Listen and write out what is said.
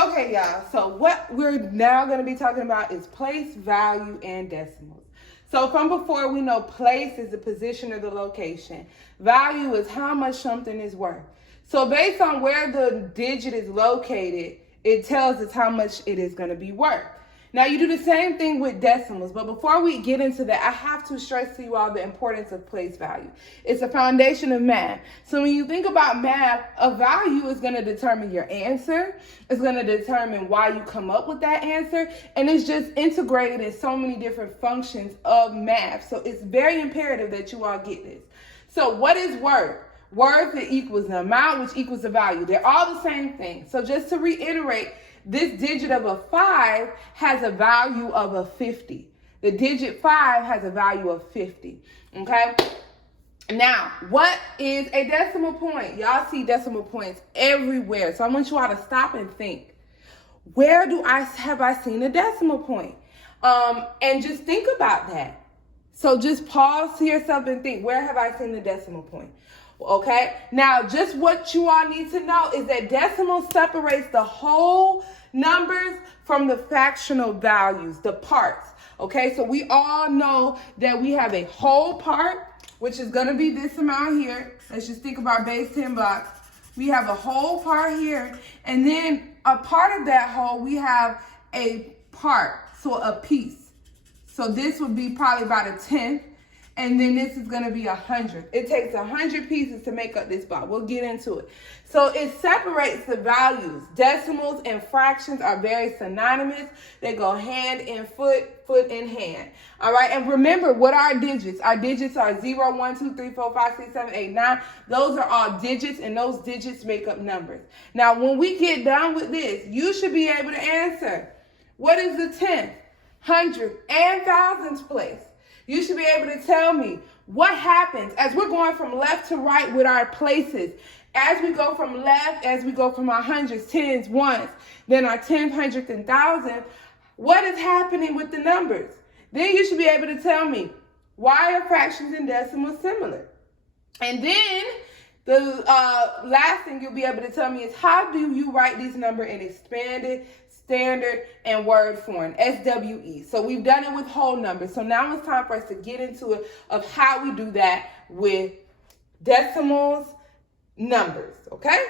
Okay, y'all, so what we're now going to be talking about is place, value, and decimals. So from before, we know place is the position or the location. Value is how much something is worth. So based on where the digit is located, it tells us how much it is going to be worth. Now, you do the same thing with decimals, but before we get into that, I have to stress to you all the importance of place value. It's a foundation of math. So when you think about math, a value is going to determine your answer. It's going to determine why you come up with that answer, and it's just integrated in so many different functions of math. So it's very imperative that you all get this. So what is worth? Worth, it equals the amount, which equals the value. They're all the same thing. So just to reiterate, this digit of a 5 has a value of a 50. The digit 5 has a value of 50, okay? Now, what is a decimal point? Y'all see decimal points everywhere. So I want you all to stop and think, where have I seen a decimal point? And just think about that. So just pause to yourself and think, where have I seen the decimal point? Okay, now just what you all need to know is that decimal separates the whole numbers from the fractional values, the parts. Okay, so we all know that we have a whole part, which is going to be this amount here. Let's just think about base 10 blocks. We have a whole part here, and then a part of that whole, we have a part, so a piece. So this would be probably about a 10th. And then this is going to be 100. It takes 100 pieces to make up this block. We'll get into it. So it separates the values. Decimals and fractions are very synonymous. They go hand in foot, foot in hand. All right. And remember, what are our digits? Our digits are 0, 1, 2, 3, 4, 5, 6, 7, 8, 9. Those are all digits, and those digits make up numbers. Now, when we get done with this, you should be able to answer, what is the 10th, 100th, and thousandth place? You should be able to tell me what happens as we're going from left to right with our places. As we go from left, as we go from our hundreds, tens, ones, then our 10th, 100th, and 1000th, what is happening with the numbers? Then you should be able to tell me, why are fractions and decimals similar? And then the last thing you'll be able to tell me is, how do you write these numbers in expanded, standard, and word form, SWE. So we've done it with whole numbers. So now it's time for us to get into it of how we do that with decimals, numbers, okay?